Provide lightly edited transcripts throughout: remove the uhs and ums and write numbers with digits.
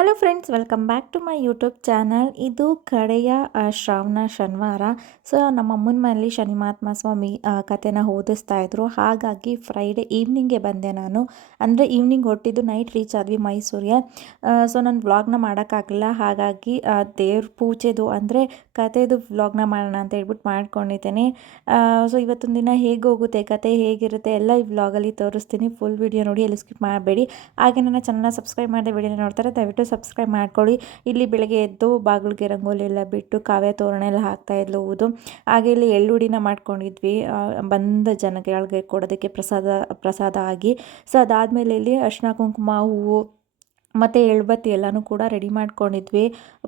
Hello friends, welcome back to my YouTube channel. ಇದು ಕಡೆಯ ಶ್ರಾವಣ ಶನಿವಾರ. ಸೊ ನಮ್ಮ ಅಮ್ಮನ ಮನೇಲಿ ಶನಿ ಮಹಾತ್ಮ ಸ್ವಾಮಿ ಕಥೆನ ಓದಿಸ್ತಾ ಇದ್ರು. ಹಾಗಾಗಿ ಫ್ರೈಡೇ ಈವ್ನಿಂಗ್ಗೆ ಬಂದೆ ನಾನು. ಅಂದರೆ ಈವ್ನಿಂಗ್ ಹೊರಟಿದ್ದು ನೈಟ್ ರೀಚ್ ಆದ್ವಿ ಮೈಸೂರಿಗೆ. ಸೊ ನಾನು ವ್ಲಾಗ್ನ ಮಾಡೋಕ್ಕಾಗಲಿಲ್ಲ. ಹಾಗಾಗಿ ದೇವ್ರ ಪೂಜೆದು ಅಂದರೆ ಕಥೆದು ವ್ಲಾಗ್ನ ಮಾಡೋಣ ಅಂತ ಹೇಳ್ಬಿಟ್ಟು ಮಾಡ್ಕೊಂಡಿದ್ದೇನೆ. ಸೊ ಇವತ್ತೊಂದು ದಿನ ಹೇಗೆ ಹೋಗುತ್ತೆ, ಕತೆ ಹೇಗಿರುತ್ತೆ ಎಲ್ಲ ಈ ವ್ಲಾಗಲ್ಲಿ ತೋರಿಸ್ತೀನಿ. ಫುಲ್ ವಿಡಿಯೋ ನೋಡಿ, ಎಲ್ಲಿ ಸ್ಕಿಪ್ ಮಾಡಬೇಡಿ. ಹಾಗೆ ನನ್ನ ಚಾನಲ್ನ ಸಬ್ಸ್ಕ್ರೈಬ್ ಮಾಡಿದೆ ವಿಡಿಯೋನ ನೋಡ್ತಾರೆ ದಯವಿಟ್ಟು ಸಬ್ಸ್ಕ್ರೈಬ್ ಮಾಡ್ಕೊಳ್ಳಿ. ಇಲ್ಲಿ ಬೆಳಗ್ಗೆ ಎದ್ದು ಬಾಗಿಲಿಗೆ ರಂಗೋಲಿ ಎಲ್ಲ ಬಿಟ್ಟು ಕಾವ್ಯ ತೋರಣ ಎಲ್ಲ ಹಾಕ್ತಾ ಇದ್ಲುವುದು. ಹಾಗೆ ಇಲ್ಲಿ ಎಳ್ಳುಡಿನ ಮಾಡ್ಕೊಂಡಿದ್ವಿ ಬಂದ ಜನಗಳಿಗೆ ಕೊಡೋದಕ್ಕೆ ಪ್ರಸಾದ ಆಗಿ. ಸೊ ಅದಾದಮೇಲೆ ಇಲ್ಲಿ ಅರಿಶಿನ ಕುಂಕುಮ ಹೂವು ಮತ್ತು ಎಳ್ಬತ್ತಿ ಎಲ್ಲನೂ ಕೂಡ ರೆಡಿ ಮಾಡ್ಕೊಂಡಿದ್ವಿ.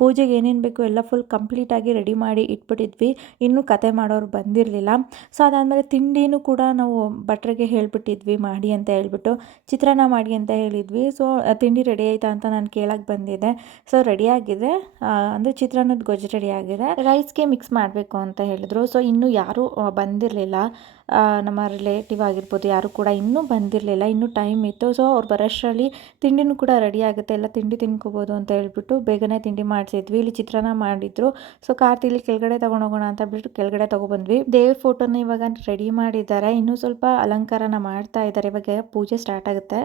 ಪೂಜೆಗೆ ಏನೇನು ಬೇಕು ಎಲ್ಲ ಫುಲ್ ಕಂಪ್ಲೀಟಾಗಿ ರೆಡಿ ಮಾಡಿ ಇಟ್ಬಿಟ್ಟಿದ್ವಿ. ಇನ್ನೂ ಕತೆ ಮಾಡೋರು ಬಂದಿರಲಿಲ್ಲ. ಸೊ ಅದಾದಮೇಲೆ ತಿಂಡಿನೂ ಕೂಡ ನಾವು ಭಟ್ರಿಗೆ ಹೇಳಿಬಿಟ್ಟಿದ್ವಿ ಮಾಡಿ ಅಂತ ಹೇಳ್ಬಿಟ್ಟು. ಚಿತ್ರಾನ್ನ ಮಾಡಿ ಅಂತ ಹೇಳಿದ್ವಿ. ಸೊ ತಿಂಡಿ ರೆಡಿ ಆಯಿತಾ ಅಂತ ನಾನು ಕೇಳಕ್ಕೆ ಬಂದಿದ್ದೆ. ಸೊ ರೆಡಿಯಾಗಿದೆ, ಅಂದರೆ ಚಿತ್ರಾನ್ನದ ಗೊಜ್ಜು ರೆಡಿಯಾಗಿದೆ. ರೈಸ್ಗೆ ಮಿಕ್ಸ್ ಮಾಡಬೇಕು ಅಂತ ಹೇಳಿದ್ರು. ಸೊ ಇನ್ನೂ ಯಾರೂ ಬಂದಿರಲಿಲ್ಲ, ನಮ್ಮ ರಿಲೇಟಿವ್ ಆಗಿರ್ಬೋದು, ಯಾರು ಕೂಡ ಇನ್ನೂ ಬಂದಿರಲಿಲ್ಲ. ಇನ್ನೂ ಟೈಮ್ ಇತ್ತು. ಸೊ ಅವ್ರು ಬರೋಷ್ಟರಲ್ಲಿ ತಿಂಡಿನೂ ಕೂಡ ರೆಡಿ ಆಗುತ್ತೆ, ಎಲ್ಲ ತಿಂಡಿ ತಿನ್ಕೋಬೋದು ಅಂತ ಹೇಳ್ಬಿಟ್ಟು ಬೇಗನೆ ತಿಂಡಿ ಮಾಡಿಸಿದ್ವಿ. ಇಲ್ಲಿ ಚಿತ್ರಾನ್ನ ಮಾಡಿದ್ರು. ಸೊ ಕಾರ್ತಿಲಿ ಕೆಳಗಡೆ ತೊಗೊಂಡೋಗೋಣ ಅಂತ ಬಿಟ್ಟು ಕೆಳಗಡೆ ತೊಗೊಬಂದ್ವಿ. ದೇವ್ರ ಫೋಟೋನ ಇವಾಗ ರೆಡಿ ಮಾಡಿದ್ದಾರೆ. ಇನ್ನೂ ಸ್ವಲ್ಪ ಅಲಂಕಾರನ ಮಾಡ್ತಾ ಇದ್ದಾರೆ. ಇವಾಗ ಪೂಜೆ ಸ್ಟಾರ್ಟ್ ಆಗುತ್ತೆ.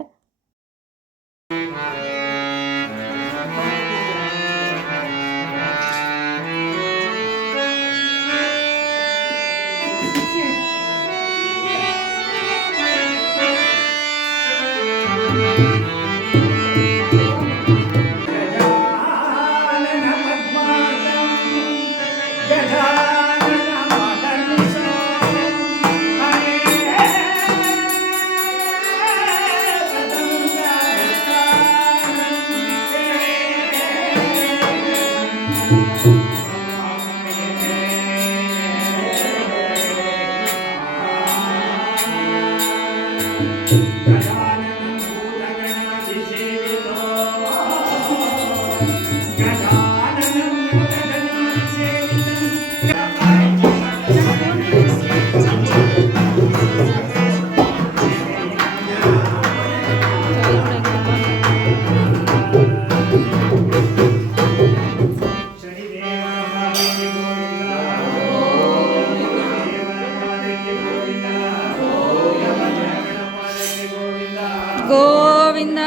ಗೋವಿಂದ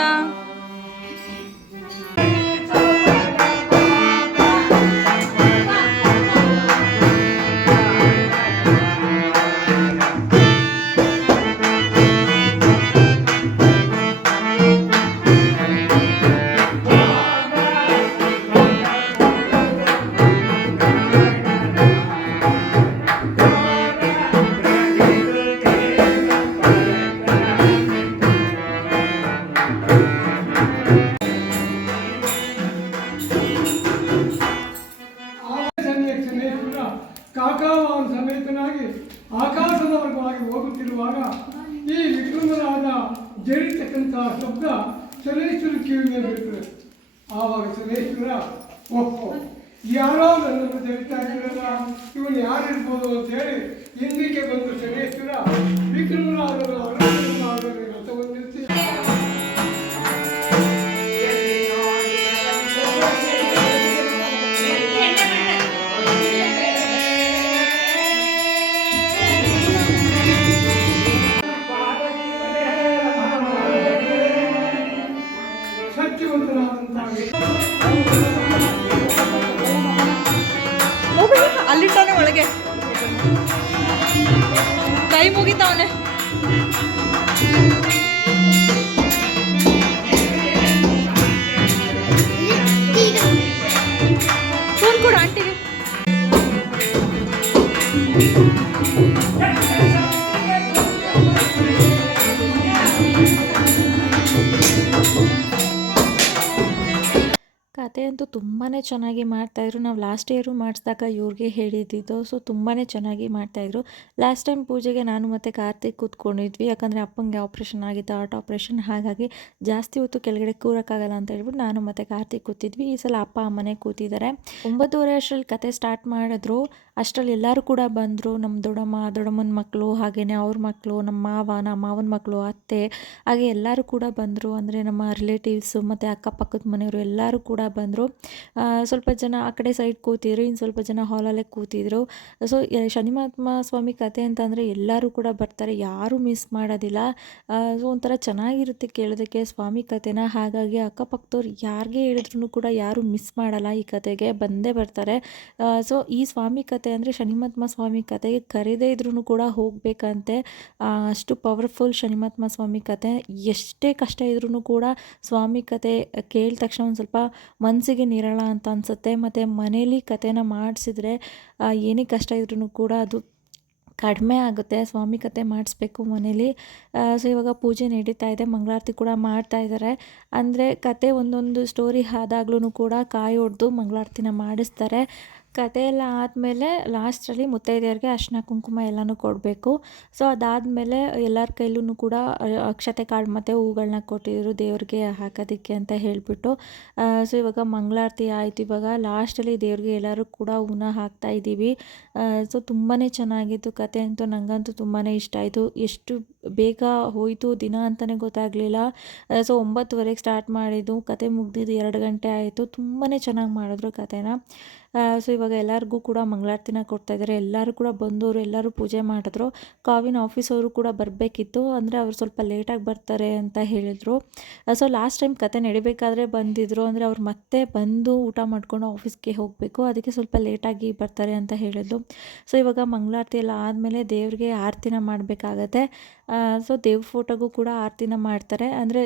ಕಾಕಾವಾನ್ ಸಮೇತನಾಗಿ ಆಕಾಶಮಾರ್ಗವಾಗಿ ಹೋಗುತ್ತಿರುವಾಗ ಈ ವಿಕೃತರಾದ ಜಡಿತಕ್ಕಂತಹ ಶಬ್ದ ಶನೇಶ್ವರ ಕಿವಿಗೆ ಬೀಳ್ತದೆ. ಆವಾಗ ಶನೇಶ್ವರ ಓಹೋ ಯಾರೋ ನನ್ನನ್ನು ಜಡಿತಾ ಇರಲ್ಲ, ಇವನು ಯಾರಿರ್ಬೋದು ಅಂತ ಹೇಳಿ ಹಿಂದಿಗೆ ಬಂದು ಶನೇಶ್ವರ ವಿಕೃತರಾದ ರಥವನ್ನು ನಿಲ್ಲಿಸಿ ಅಲ್ಲಿಟ್ಟಾನೆ ಒಳಗೆ ಕೈ ಮುಗಿತಾವನೆ. ಫೋನ್ ಕೊಡು ಆಂಟಿಗೆ. ಕತೆ ಅಂತೂ ತುಂಬಾ ಚೆನ್ನಾಗಿ ಮಾಡ್ತಾಯಿದ್ರು. ನಾವು ಲಾಸ್ಟ್ ಇಯರು ಮಾಡಿಸಿದಾಗ ಇವ್ರಿಗೆ ಹೇಳಿದ್ದಿದ್ದು. ಸೊ ತುಂಬಾ ಚೆನ್ನಾಗಿ ಮಾಡ್ತಾಯಿದ್ರು. ಲಾಸ್ಟ್ ಟೈಮ್ ಪೂಜೆಗೆ ನಾನು ಮತ್ತು ಕಾರ್ತಿಕ್ ಕೂತ್ಕೊಂಡಿದ್ವಿ. ಯಾಕಂದರೆ ಅಪ್ಪಂಗೆ ಆಪ್ರೇಷನ್ ಆಗಿತ್ತು, ಹಾರ್ಟ್ ಆಪ್ರೇಷನ್. ಹಾಗಾಗಿ ಜಾಸ್ತಿ ಹೊತ್ತು ಕೆಳಗಡೆ ಕೂರೋಕ್ಕಾಗಲ್ಲ ಅಂತ ಹೇಳ್ಬಿಟ್ಟು ನಾನು ಮತ್ತು ಕಾರ್ತಿಕ್ ಕೂತಿದ್ವಿ. ಈ ಸಲ ಅಪ್ಪ ಅಮ್ಮನೇ ಕೂತಿದ್ದಾರೆ. 9:30 ಅಷ್ಟರಲ್ಲಿ ಕತೆ ಸ್ಟಾರ್ಟ್ ಮಾಡಿದ್ರು. ಅಷ್ಟರಲ್ಲಿ ಎಲ್ಲರೂ ಕೂಡ ಬಂದರು. ನಮ್ಮ ದೊಡ್ಡಮ್ಮನ ಮಕ್ಕಳು, ಹಾಗೆಯೇ ಅವ್ರ ಮಕ್ಕಳು, ನಮ್ಮ ಮಾವನ ಮಕ್ಕಳು, ಅತ್ತೆ, ಹಾಗೆ ಎಲ್ಲರೂ ಕೂಡ ಬಂದರು. ಅಂದರೆ ನಮ್ಮ ರಿಲೇಟಿವ್ಸು ಮತ್ತು ಅಕ್ಕಪಕ್ಕದ ಮನೆಯವರು ಎಲ್ಲರೂ ಕೂಡ ಬಂದರು. ಸ್ವಲ್ಪ ಜನ ಆ ಕಡೆ ಸೈಡ್ ಕೂತಿದ್ರು, ಇನ್ನು ಸ್ವಲ್ಪ ಜನ ಹಾಲಲ್ಲೇ ಕೂತಿದ್ರು. ಸೊ ಶನಿಮಹಾತ್ಮ ಸ್ವಾಮಿ ಕತೆ ಅಂತಂದರೆ ಎಲ್ಲರೂ ಕೂಡ ಬರ್ತಾರೆ, ಯಾರೂ ಮಿಸ್ ಮಾಡೋದಿಲ್ಲ. ಸೊ ಒಂಥರ ಚೆನ್ನಾಗಿರುತ್ತೆ ಕೇಳೋದಕ್ಕೆ ಸ್ವಾಮಿ ಕತೆನ. ಹಾಗಾಗಿ ಅಕ್ಕಪಕ್ಕದವ್ರು ಯಾರಿಗೆ ಹೇಳಿದ್ರು ಕೂಡ ಯಾರೂ ಮಿಸ್ ಮಾಡಲ್ಲ, ಈ ಕತೆಗೆ ಬಂದೇ ಬರ್ತಾರೆ. ಸೊ ಈ ಸ್ವಾಮಿ ಕತೆ ಅಂದರೆ ಶನಿಮಹಾತ್ಮ ಸ್ವಾಮಿ ಕತೆಗೆ ಕರೆದೇ ಇದ್ರೂ ಕೂಡ ಹೋಗಬೇಕಂತೆ. ಅಷ್ಟು ಪವರ್ಫುಲ್ ಶನಿಮಹಾತ್ಮ ಸ್ವಾಮಿ ಕತೆ. ಎಷ್ಟೇ ಕಷ್ಟ ಇದ್ರೂ ಕೂಡ ಸ್ವಾಮಿ ಕತೆ ಕೇಳಿದ ತಕ್ಷಣ ಒಂದು ಸ್ವಲ್ಪ ಮನಸ್ಸಿಗೆ ನಿರಾಳ ಅಂತ ಅನಿಸುತ್ತೆ. ಮತ್ತು ಮನೇಲಿ ಕತೆನ ಮಾಡಿಸಿದ್ರೆ ಏನೇ ಕಷ್ಟ ಇದ್ರೂ ಕೂಡ ಅದು ಕಡಿಮೆ ಆಗುತ್ತೆ. ಸ್ವಾಮಿ ಕತೆ ಮಾಡಿಸ್ಬೇಕು ಮನೇಲಿ. ಸೊ ಇವಾಗ ಪೂಜೆ ನಡೀತಾ ಇದೆ, ಮಂಗಳಾರತಿ ಕೂಡ ಮಾಡ್ತಾ ಇದ್ದಾರೆ. ಅಂದರೆ ಕತೆ ಒಂದೊಂದು ಸ್ಟೋರಿ ಆದಾಗ್ಲೂ ಕೂಡ ಕಾಯಿ ಹೊಡೆದು ಮಂಗಳಾರತಿನ ಮಾಡಿಸ್ತಾರೆ. ಕತೆ ಎಲ್ಲ ಆದಮೇಲೆ ಲಾಸ್ಟಲ್ಲಿ ಮುತ್ತೈದೆಯರಿಗೆ ಅರಿಶಿನ ಕುಂಕುಮ ಎಲ್ಲನೂ ಕೊಡಬೇಕು. ಸೊ ಅದಾದಮೇಲೆ ಎಲ್ಲರ ಕೈಲೂ ಕೂಡ ಅಕ್ಷತೆ ಕಾಳು ಮತ್ತು ಹೂಗಳನ್ನ ಕೊಟ್ಟಿದ್ರು ದೇವ್ರಿಗೆ ಹಾಕೋದಕ್ಕೆ ಅಂತ ಹೇಳಿಬಿಟ್ಟು. ಸೊ ಇವಾಗ ಮಂಗಳಾರತಿ ಆಯಿತು. ಇವಾಗ ಲಾಸ್ಟಲ್ಲಿ ದೇವ್ರಿಗೆ ಎಲ್ಲರೂ ಕೂಡ ಹೂನ ಹಾಕ್ತಾ ಇದ್ದೀವಿ. ಸೊ ತುಂಬಾ ಚೆನ್ನಾಗಿತ್ತು ಕತೆ ಅಂತೂ. ನನಗಂತೂ ತುಂಬಾ ಇಷ್ಟ ಆಯಿತು. ಎಷ್ಟು ಬೇಗ ಹೋಯಿತು ದಿನ ಅಂತಲೇ ಗೊತ್ತಾಗಲಿಲ್ಲ. ಸೊ 9:30ಗೆ ಸ್ಟಾರ್ಟ್ ಮಾಡಿದ್ದು, ಕತೆ ಮುಗ್ದಿದ್ದು 2 ಗಂಟೆ ಆಯಿತು. ತುಂಬಾ ಚೆನ್ನಾಗಿ ಮಾಡಿದ್ರು ಕತೆನ. ಸೊ ಇವಾಗ ಎಲ್ಲರಿಗೂ ಕೂಡ ಮಂಗಳಾರತಿನ ಕೊಡ್ತಾಯಿದ್ದಾರೆ. ಎಲ್ಲರೂ ಕೂಡ ಬಂದವರು ಎಲ್ಲರೂ ಪೂಜೆ ಮಾಡಿದ್ರು. ಕಾವಿನ ಆಫೀಸವರು ಕೂಡ ಬರಬೇಕಿತ್ತು, ಅಂದರೆ ಅವರು ಸ್ವಲ್ಪ ಲೇಟಾಗಿ ಬರ್ತಾರೆ ಅಂತ ಹೇಳಿದರು. ಸೊ ಲಾಸ್ಟ್ ಟೈಮ್ ಕತೆ ನಡಿಬೇಕಾದ್ರೆ ಬಂದಿದ್ದರು, ಅಂದರೆ ಅವ್ರು ಮತ್ತೆ ಬಂದು ಊಟ ಮಾಡಿಕೊಂಡು ಆಫೀಸ್ಗೆ ಹೋಗಬೇಕು, ಅದಕ್ಕೆ ಸ್ವಲ್ಪ ಲೇಟಾಗಿ ಬರ್ತಾರೆ ಅಂತ ಹೇಳಿದ್ರು. ಸೊ ಇವಾಗ ಮಂಗಳಾರತಿ ಎಲ್ಲ ಆದಮೇಲೆ ದೇವ್ರಿಗೆ ಆರತಿನ ಮಾಡಬೇಕಾಗತ್ತೆ. ಸೊ ದೇವ್ರ ಫೋಟೋಗೂ ಕೂಡ ಆರತಿನ ಮಾಡ್ತಾರೆ. ಅಂದರೆ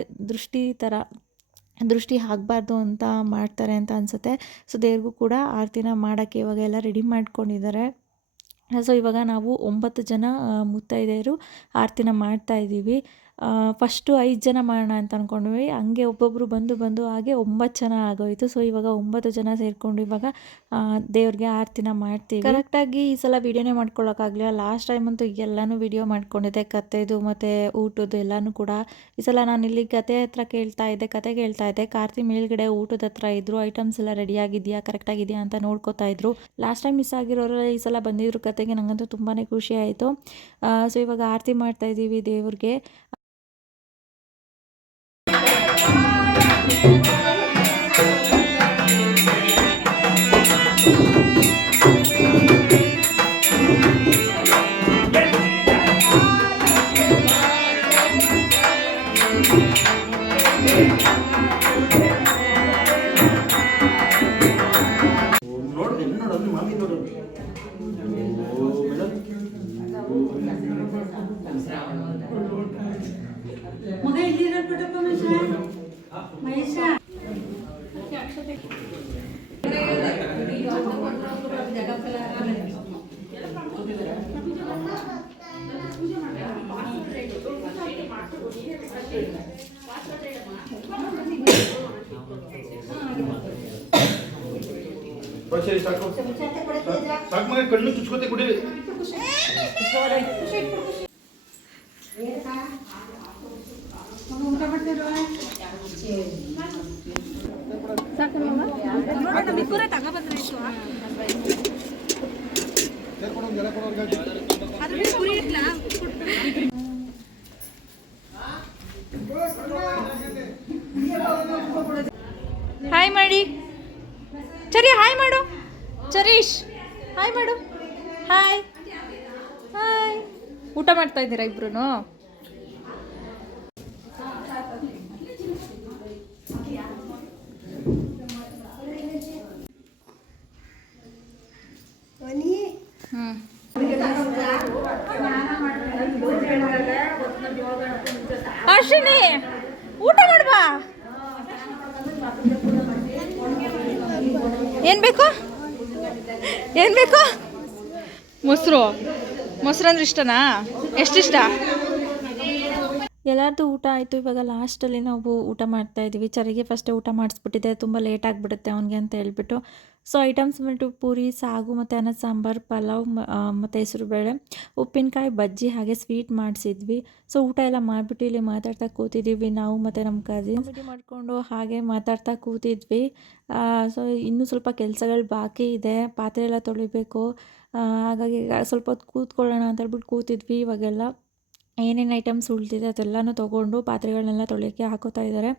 ದೃಷ್ಟಿ ಆಗಬಾರ್ದು ಅಂತ ಮಾಡ್ತಾರೆ ಅಂತ ಅನಿಸುತ್ತೆ. ಸೊ ದೇವ್ರಿಗೂ ಕೂಡ ಆರತಿನ ಮಾಡೋಕ್ಕೆ ಇವಾಗ ಎಲ್ಲ ರೆಡಿ ಮಾಡ್ಕೊಂಡಿದ್ದಾರೆ. ಸೊ ಇವಾಗ ನಾವು 9 ಜನ ಮುತ್ತೈದೆಯರು ಆರತಿನ ಮಾಡ್ತಾಯಿದ್ದೀವಿ. ಫಸ್ಟು 5 ಜನ ಮಾಡೋಣ ಅಂತ ಅಂದ್ಕೊಂಡ್ವಿ. ಹಂಗೆ ಒಬ್ಬೊಬ್ಬರು ಬಂದು ಹಾಗೆ 9 ಜನ ಆಗೋಯಿತು. ಸೊ ಇವಾಗ 9 ಜನ ಸೇರಿಕೊಂಡು ಇವಾಗ ದೇವ್ರಿಗೆ ಆರತಿನ ಮಾಡ್ತೀವಿ. ಕರೆಕ್ಟಾಗಿ ಈ ಸಲ ವೀಡಿಯೋನೇ ಮಾಡ್ಕೊಳ್ಳೋಕ್ಕಾಗಲಿಲ್ಲ. ಲಾಸ್ಟ್ ಟೈಮ್ ಅಂತೂ ಎಲ್ಲನೂ ವೀಡಿಯೋ ಮಾಡ್ಕೊಂಡಿದ್ದೆ, ಕತೆದು ಮತ್ತು ಊಟದ್ದು ಎಲ್ಲನೂ ಕೂಡ. ಈ ಸಲ ನಾನಿಲ್ಲಿ ಕತೆ ಹತ್ರ ಕತೆ ಕೇಳ್ತಾ ಇದ್ದೆ. ಕಾರ್ತಿ ಮೇಲ್ಗಡೆ ಊಟದ ಹತ್ರ ಇದ್ದರು. ಐಟಮ್ಸ್ ಎಲ್ಲ ರೆಡಿಯಾಗಿದೆಯಾ, ಕರೆಕ್ಟಾಗಿದೆಯಾ ಅಂತ ನೋಡ್ಕೋತಾ ಇದ್ರು. ಲಾಸ್ಟ್ ಟೈಮ್ ಮಿಸ್ ಆಗಿರೋರು ಈ ಸಲ ಬಂದಿದ್ರು ಕತೆಗೆ. ನನಗಂತೂ ತುಂಬಾ ಖುಷಿ ಆಯಿತು. ಸೊ ಇವಾಗ ಆರತಿ ಮಾಡ್ತಾಯಿದ್ದೀವಿ ದೇವ್ರಿಗೆ. ಸಾಕು ಮಗ, ಕಣ್ಣು ಚುಚ್ಕೋತೆ ಕುಡೀರಿ. ಹಾಯ್ ಮಾಡಿ ಚರಿ, ಹಾಯ್ ಮಾಡು ಚರೀಶ್, ಹಾಯ್ ಮಾಡು. Hi hi. ಊಟ ಮಾಡ್ತಾ ಇದ್ದೀರಾ ಇಬ್ರು? ಅಶ್ವಿನಿ ಊಟ ಮಾಡ್ಬಾ. ಏನು ಬೇಕು? ಮೊಸರು ಅಂದ್ರೆ ಇಷ್ಟನಾ? ಎಷ್ಟಿಷ್ಟ? ಎಲ್ಲರದ್ದು ಊಟ ಆಯಿತು. ಇವಾಗ ಲಾಸ್ಟಲ್ಲಿ ನಾವು ಊಟ ಮಾಡ್ತಾಯಿದ್ವಿ. ಚರಿಗೆ ಫಸ್ಟೇ ಊಟ ಮಾಡಿಸ್ಬಿಟ್ಟಿದ್ದೆ, ತುಂಬ ಲೇಟ್ ಆಗಿಬಿಡುತ್ತೆ ಅವನಿಗೆ ಅಂತ ಹೇಳ್ಬಿಟ್ಟು. ಸೊ ಐಟಮ್ಸ್ ಬಂದ್ಬಿಟ್ಟು ಪೂರಿ, ಸಾಗು ಮತ್ತು ಅನ್ನ ಸಾಂಬಾರು, ಪಲಾವ್ ಮತ್ತು ಹೆಸರುಬೇಳೆ, ಉಪ್ಪಿನಕಾಯಿ, ಬಜ್ಜಿ ಹಾಗೆ ಸ್ವೀಟ್ ಮಾಡಿಸಿದ್ವಿ. ಸೊ ಊಟ ಎಲ್ಲ ಮಾಡಿಬಿಟ್ಟು ಇಲ್ಲಿ ಮಾತಾಡ್ತಾ ಕೂತಿದ್ದೀವಿ ನಾವು ಮತ್ತು ನಮ್ಮ ಕಸಿನ್ಸ್ ಮಾಡಿಕೊಂಡು ಹಾಗೆ ಮಾತಾಡ್ತಾ ಕೂತಿದ್ವಿ. ಸೊ ಇನ್ನೂ ಸ್ವಲ್ಪ ಕೆಲಸಗಳು ಬಾಕಿ ಇದೆ, ಪಾತ್ರೆ ಎಲ್ಲ ತೊಳಿಬೇಕು. ಹಾಗಾಗಿ ಸ್ವಲ್ಪ ಹೊತ್ತು ಕೂತ್ಕೊಳ್ಳೋಣ ಅಂತ ಹೇಳ್ಬಿಟ್ಟು ಕೂತಿದ್ವಿ. ಇವಾಗೆಲ್ಲ ಏನೇನು ಐಟಮ್ಸ್ ಉಳಿದಿದೆ ಅದೆಲ್ಲನೂ ತೊಗೊಂಡು ಪಾತ್ರೆಗಳನ್ನೆಲ್ಲ ತೊಳೆಯೋಕ್ಕೆ ಹಾಕೋತಾ ಇದ್ದಾರೆ.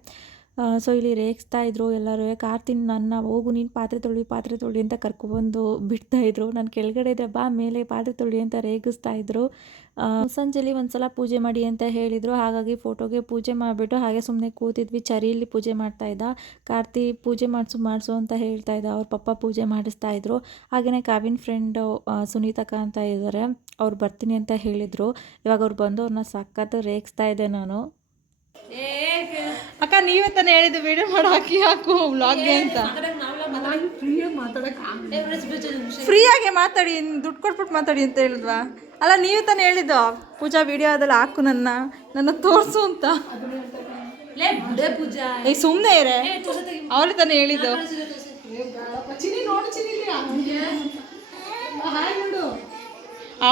ಸೊ ಇಲ್ಲಿ ರೇಗಿಸ್ತಾ ಇದ್ರು ಎಲ್ಲರೂ, ಕಾರ್ತಿನ್ ನನ್ನ ಹೋಗು ನೀನು ಪಾತ್ರೆ ತೊಳಿ ಅಂತ ಕರ್ಕೊಬಂದು ಬಿಡ್ತಾಯಿದ್ರು. ನಾನು ಕೆಳಗಡೆ ಇದ್ದೆ, ಬಾ ಮೇಲೆ ಪಾತ್ರೆ ತೊಳಿ ಅಂತ ರೇಗಿಸ್ತಾ ಇದ್ರು. ಸಂಜೆಲಿ ಒಂದು ಸಲ ಪೂಜೆ ಮಾಡಿ ಅಂತ ಹೇಳಿದರು. ಹಾಗಾಗಿ ಫೋಟೋಗೆ ಪೂಜೆ ಮಾಡಿಬಿಟ್ಟು ಹಾಗೆ ಸುಮ್ಮನೆ ಕೂತಿದ್ವಿ. ಚರಿಯಲ್ಲಿ ಪೂಜೆ ಮಾಡ್ತಾಯಿದ್ದ, ಕಾರ್ತಿ ಪೂಜೆ ಮಾಡಿಸು ಅಂತ ಹೇಳ್ತಾ ಇದ್ದ. ಅವ್ರ ಪಪ್ಪ ಪೂಜೆ ಮಾಡಿಸ್ತಾ ಇದ್ರು. ಹಾಗೆಯೇ ಕಾವಿನ ಫ್ರೆಂಡು ಸುನೀತಕ್ಕ ಅಂತ ಇದ್ದಾರೆ, ಅವ್ರು ಬರ್ತೀನಿ ಅಂತ ಹೇಳಿದರು. ಇವಾಗ ಅವ್ರು ಬಂದು ಅವ್ರನ್ನ ಸಖತ್ತು ರೇಗಿಸ್ತಾ ಇದ್ದೆ ನಾನು. ಅಕ್ಕ ನೀವೇ ತಾನೇ ಹೇಳಿದ್ದು ವಿಡಿಯೋ ಮಾಡಿ ಹಾಕು ವ್ಲಾಗ್ಗೆ ಅಂತ. ಫ್ರೀಯಾಗೆ ಮಾತಾಡಿ, ದುಡ್ಡು ಕೊಟ್ಬಿಟ್ಟು ಮಾತಾಡಿ ಅಂತ ಹೇಳಿದ್ವಾ? ಅಲ್ಲ ನೀವೇ ತಾನೇ ಹೇಳಿದ್ದು ಪೂಜಾ ವಿಡಿಯೋ ಅದೆಲ್ಲ ಹಾಕು, ನನ್ನ ತೋರಿಸು ಅಂತ. ಏ ಸುಮ್ಮನೆ ಇರೇ, ಅವಳೇ ತಾನೇ ಹೇಳಿದ್ದು.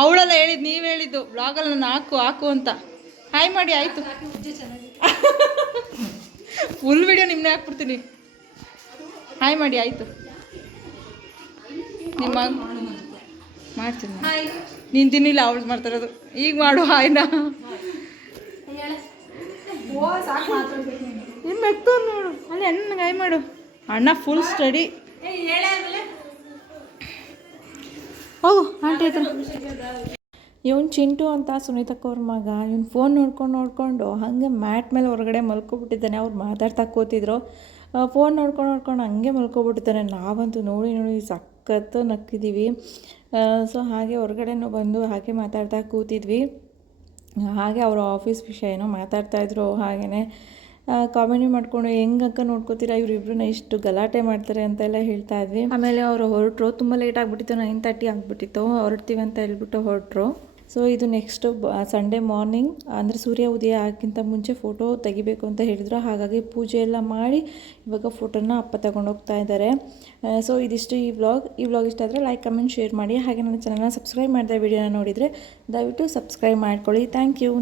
ಅವಳೆಲ್ಲ ಹೇಳಿದ್ದು, ನೀವು ಹೇಳಿದ್ದು ವ್ಲಾಗಲ್ಲಿ ನನ್ನ ಹಾಕು ಅಂತ. ಹಾಯ್ ಮಾಡಿ ಆಯಿತು. ಫುಲ್ ವಿಡಿಯೋ ನಿಮ್ಮನ್ನೇ ಹಾಕ್ಬಿಡ್ತೀನಿ. ಹಾಯ್ ಮಾಡಿ ಆಯಿತು. ನಿಮ್ಮ ಮಾಡ್ತೀನಿ, ನೀನು ತಿನ್ನಿಲ್ಲ, ಅವಳು ಮಾಡ್ತಾರದು. ಈಗ ಮಾಡು ಹಾಯ್ನ. ಇನ್ನು ನಗ್ತು ನೋಡು, ಅಲ್ಲಿ ಅಣ್ಣಗೆ ಹಾಯ್ ಮಾಡು. ಅಣ್ಣ ಫುಲ್ ಸ್ಟಡಿ. ಹೋಗು ಆಂಟಿ ಹತ್ರ. ಇವನು ಚಿಂಟು ಅಂತ ಸುನೀತಕ್ಕ ಅವ್ರ ಮಗ. ಇವನು ಫೋನ್ ನೋಡ್ಕೊಂಡು ಹಾಗೆ ಮ್ಯಾಟ್ ಮೇಲೆ ಹೊರಗಡೆ ಮಲ್ಕೊಬಿಟ್ಟಿದ್ದಾನೆ. ಅವ್ರು ಮಾತಾಡ್ತಾ ಕೂತಿದ್ರು, ಫೋನ್ ನೋಡ್ಕೊಂಡು ಹಂಗೆ ಮಲ್ಕೊಬಿಟ್ಟಿದ್ದಾನೆ. ನಾವಂತೂ ನೋಡಿ ಸಖತ್ತು ನಕ್ಕಿದ್ದೀವಿ. ಸೊ ಹಾಗೆ ಹೊರಗಡೆನೂ ಬಂದು ಹಾಗೆ ಮಾತಾಡ್ತಾ ಕೂತಿದ್ವಿ. ಹಾಗೆ ಅವರ ಆಫೀಸ್ ವಿಷಯ ಏನೋ ಮಾತಾಡ್ತಾಯಿದ್ರು. ಹಾಗೆಯೇ ಕಾಮಿಡಿ ಮಾಡಿಕೊಂಡು ಹೆಂಗಕ್ಕ ನೋಡ್ಕೋತೀರಾ ಇವರಿಬ್ರನ್ನ ಇಷ್ಟು ಗಲಾಟೆ ಮಾಡ್ತಾರೆ ಅಂತೆಲ್ಲ ಹೇಳ್ತಾ ಇದ್ವಿ. ಆಮೇಲೆ ಅವರು ಹೊರಟರು, ತುಂಬ ಲೇಟ್ ಆಗಿಬಿಟ್ಟಿತ್ತು, 9:30 ಆಗಿಬಿಟ್ಟಿತ್ತು. ಹೊರಡ್ತೀವಿ ಅಂತ ಹೇಳ್ಬಿಟ್ಟು ಹೊರಟರು. ಸೊ ಇದು ನೆಕ್ಸ್ಟು ಸಂಡೇ ಮಾರ್ನಿಂಗ್, ಅಂದರೆ ಸೂರ್ಯ ಉದಯ ಆಗಿಂತ ಮುಂಚೆ ಫೋಟೋ ತೆಗಿಬೇಕು ಅಂತ ಹೇಳಿದರು. ಹಾಗಾಗಿ ಪೂಜೆ ಎಲ್ಲ ಮಾಡಿ ಇವಾಗ ಫೋಟೋನ ಅಪ್ಪ ತಗೊಂಡೋಗ್ತಾ ಇದ್ದಾರೆ. ಸೊ ಇದಿಷ್ಟು ಈ ವ್ಲಾಗ್ ಇಷ್ಟ ಆದರೆ ಲೈಕ್, ಕಮೆಂಟ್, ಶೇರ್ ಮಾಡಿ. ಹಾಗೆ ನನ್ನ ಚಾನಲ್ನ ಸಬ್ಸ್ಕ್ರೈಬ್ ಮಾಡಿದೆ ವಿಡಿಯೋನ ನೋಡಿದರೆ ದಯವಿಟ್ಟು ಸಬ್ಸ್ಕ್ರೈಬ್ ಮಾಡ್ಕೊಳ್ಳಿ. Thank you.